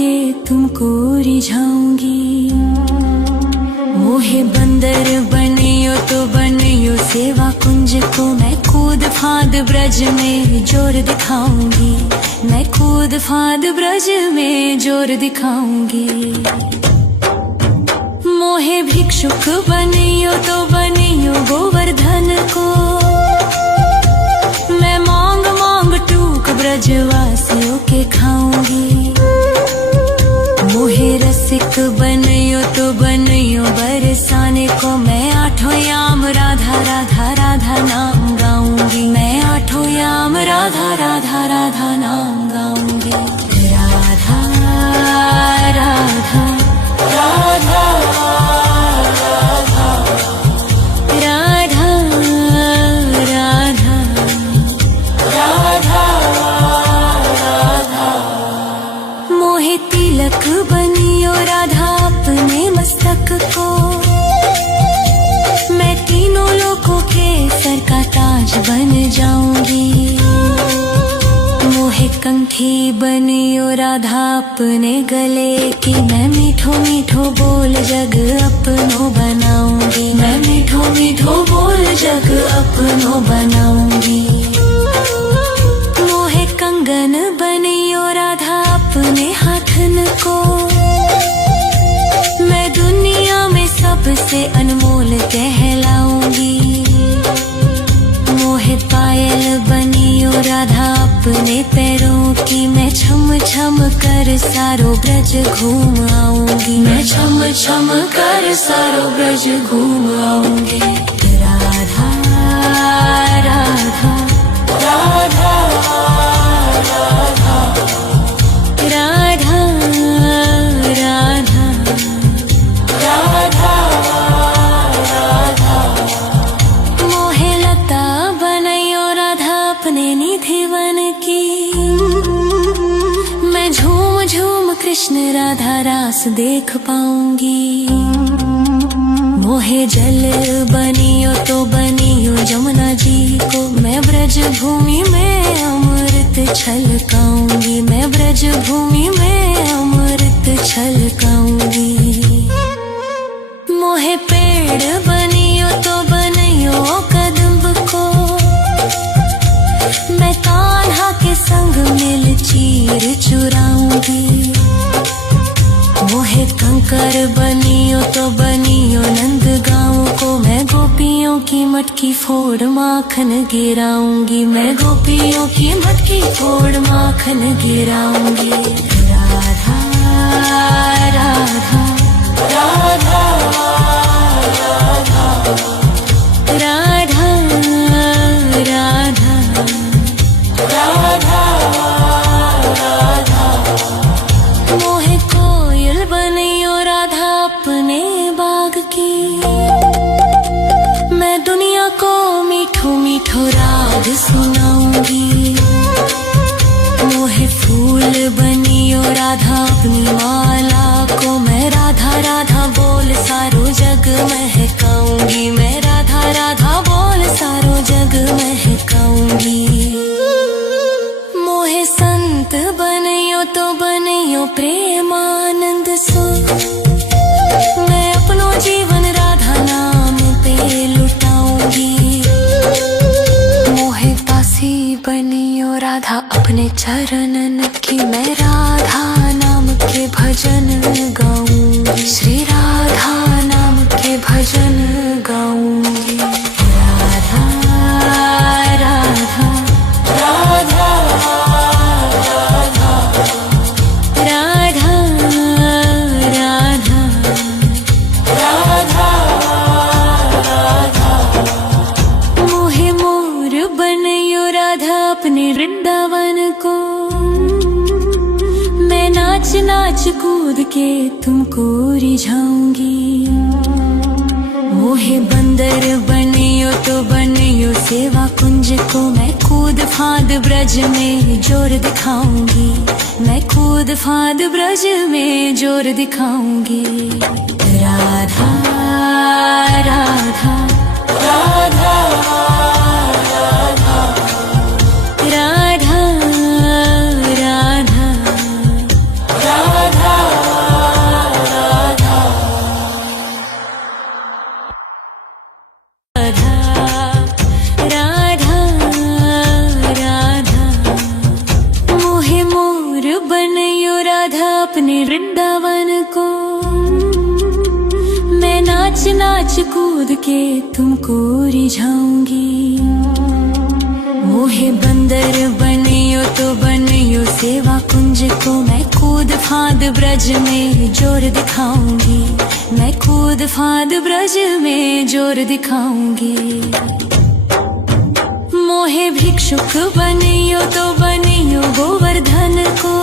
के तुमको रिझाऊंगी। मोहे बंदर बनियो तो बनियो सेवा कुंज को, मैं कूद फांद ब्रज में जोर दिखाऊंगी। मैं कूद फांद ब्रज में जोर दिखाऊंगी। मोहे भिक्षुक बनियो तो बनियो गोवर्धन को, मैं मांग मांग टूक ब्रजवासियों के खाऊंगी। मोहे रसिक बनियो तो बनियो बरसाने को, मैं आठों याम राधा राधा राधा नाम गाऊंगी। मैं आठों याम राधा राधा राधा नाम गाऊंगी। राधा राधा राधा तिलक बनियो राधा अपने मस्तक को, मैं तीनों लोगों के सर का ताज बन जाऊंगी। मोहे कंठी बनियो राधा अपने गले की, मैं मीठो मीठो बोल जग अपनो बनाऊंगी। मैं मीठो मीठो बोल जग अपनो बनाऊंगी। मोहे कंगन बनियो राधा अपने हाथन को, मैं दुनिया में सबसे अनमोल कहलाऊंगी। मोहे पायल बनियो राधा अपने पैरों की, मैं छम छम कर सारो ब्रज घूम आऊंगी। मैं छम छम कर सारो ब्रज घूम आऊंगी। राधा राधा राधा राधा राधा राधा राधा राधा। मोहे लता बनैयो राधा अपने निधि वन की, मैं झूम झूम कृष्ण राधा रास देख पाऊंगी। मोहे जल बनियो तो बनियो जमुना जी को, मैं ब्रज भूमि में अमृत छलकाऊंगी। मैं ब्रज भूमि में अमृत छलकाऊंगी। मोहे पेड़ बनियो तो बनियो कदम्ब को, मैं कान्हा के संग मिल चीर चुराऊंगी। मोहे कंकर बनियो तो बनियो नंद गाँव को, मैं गोपियों की मटकी फोड़ माखन गिराऊंगी। मैं गोपियों की मटकी फोड़ माखन गिराऊंगी। राधा राधा राधा राधा राधा राधा राधा राधा। मोहे कोयल बनियो राधा अपने बाग की, मैं दुनिया को मीठो मीठो राग सुनाऊंगी। मोहे फूल बनियो राधा अपनी माला को, मैं राधा राधा बोल सारो जग महकाऊंगी। मैं राधा राधा बोल सारो जग महकाऊंगी। मोहे संत बनियो तो बनियो प्रेमानंद सो, मैं अपनो जीवन राधा नाम पे लुटाऊंगी। मोहे दासी बनियो राधा अपने चरणन की, मैं राधा नाम के भजन गाऊंगी। श्री राधा नाम के भजन गाऊंगी। राधा राधा राधा राधा राधा राधा राधा राधा। मोहे मोर बनियो राधा अपने वृंदावन को, मैं नाच नाच कूद के तुमको रिझाऊंगी। मोहे बंदर बनियो तो बनियो सेवा कुंज को, मैं कूद फांद ब्रज में जोर दिखाऊंगी। मैं कूद फांद ब्रज में जोर दिखाऊंगी। राधा राधा राधा राधा राधा राधा राधा अपने वृंदावन को। मैं नाच नाच कूद के तुमको रिझाऊंगी। मोहे बंदर बनियो तो बनियो सेवा कुंज को। मैं कूद फांद ब्रज में जोर दिखाऊंगी। मैं कूद फांद ब्रज में जोर दिखाऊंगी। मोहे भिक्षुक बनियो तो बनियो गोवर्धन को।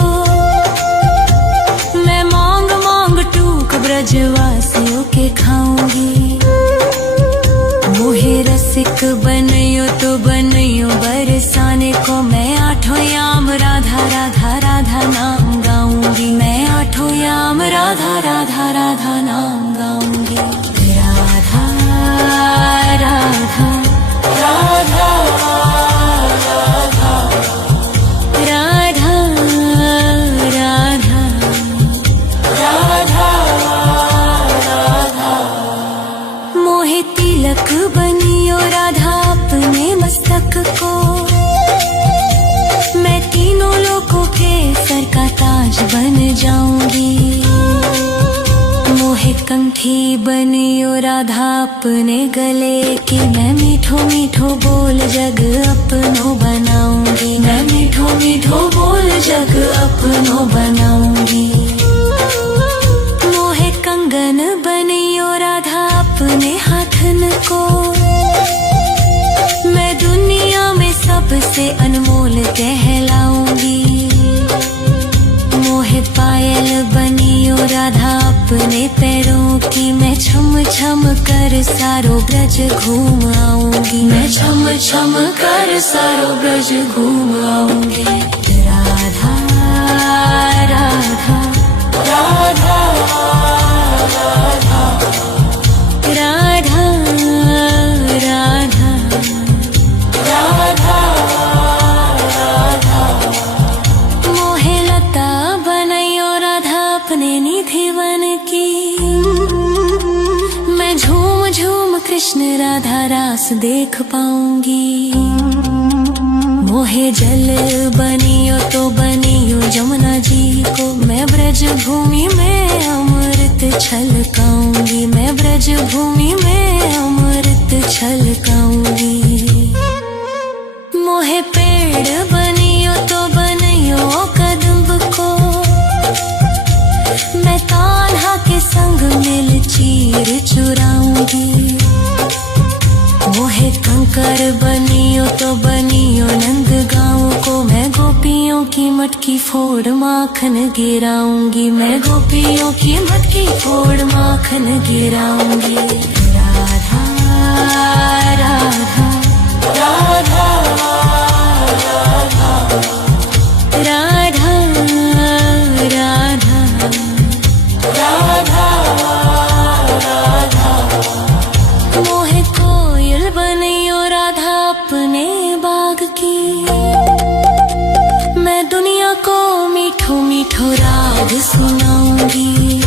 मैं मांग मांग टूक ब्रजवासियों के खाऊंगी। मोहे रसिक बनियो तो बनियो बरसाने को। मैं आठों याम राधा राधा राधा नाम गाऊंगी। मैं आठों याम राधा राधा राधा नाम गाऊंगी। राधा राधा राधा तिलक बनियो राधा अपने मस्तक को। मैं तीनों लोगों के सर का ताज बन जाऊंगी। मोहे कंठी बनियो राधा अपने गले की। मैं मीठो मीठो बोल जग अपनो बनाऊंगी। मैं मीठो मीठो बोल जग अपनो बनाऊंगी। मोहे कंगन बनियो राधा अपने हाथन को। मैं दुनिया में सबसे अनमोल कहलाऊंगी। मोहे पायल बनियो राधा अपने पैरों की। मैं छम छम कर सारो ब्रज घूम आऊंगी। मैं छम छम कर सारो ब्रज घूम आऊंगी। राधा राधा राधा राधा राधा राधा राधा राधा। मोहे लता बनैयो राधा अपने निधि बन की। मैं झूम झूम कृष्ण राधा रास देख पाऊंगी। मोहे जल बनियो तो बनियो जमुना जी को। मैं ब्रज भूमि में अमृत छलकाऊंगी। मैं ब्रज भूमि में अमृत छलकाऊंगी। मोहे पेड़ बनियो तो बनियो कदम्ब को। मैं कान्हा के संग मिल चीर चुराऊंगी। मोहे कंकर बनियो तो बनियो नंद गाँव को। मैं गोपियों की मटकी फोड़ माखन गिराऊंगी। मैं गोपियों की मटकी फोड़ माखन गिराऊंगी। राधा राधा राधा राधा राधा राधा राधा राधा। मोहे कोयल बनियो राधा अपने बाग की। मैं दुनिया को मीठो मीठो राग सुनाऊंगी।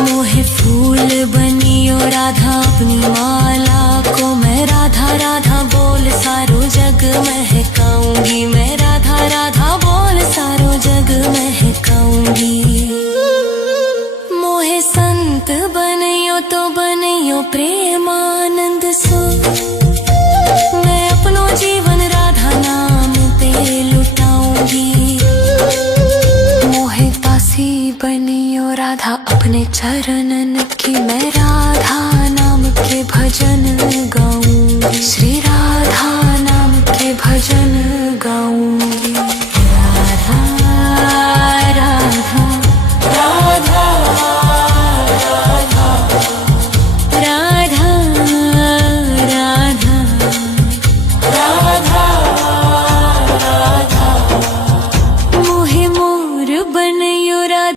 मोहे फूल बनियो राधा अपनी माला को। मैं राधा राधा बोल सारो जग महकाऊंगी। मैं राधा राधा बोल सारो जग महकाऊंगी। मोहे संत बनियो तो बनियो प्रेमानंद सो। मैं अपनो जीवन राधा नाम पे लुटाऊंगी। मोहे दासी बनियो राधा अपने चरणन की। मैं राधा नाम के भजन गाऊंगी। श्री राधा नाम के भजन गाऊंगी।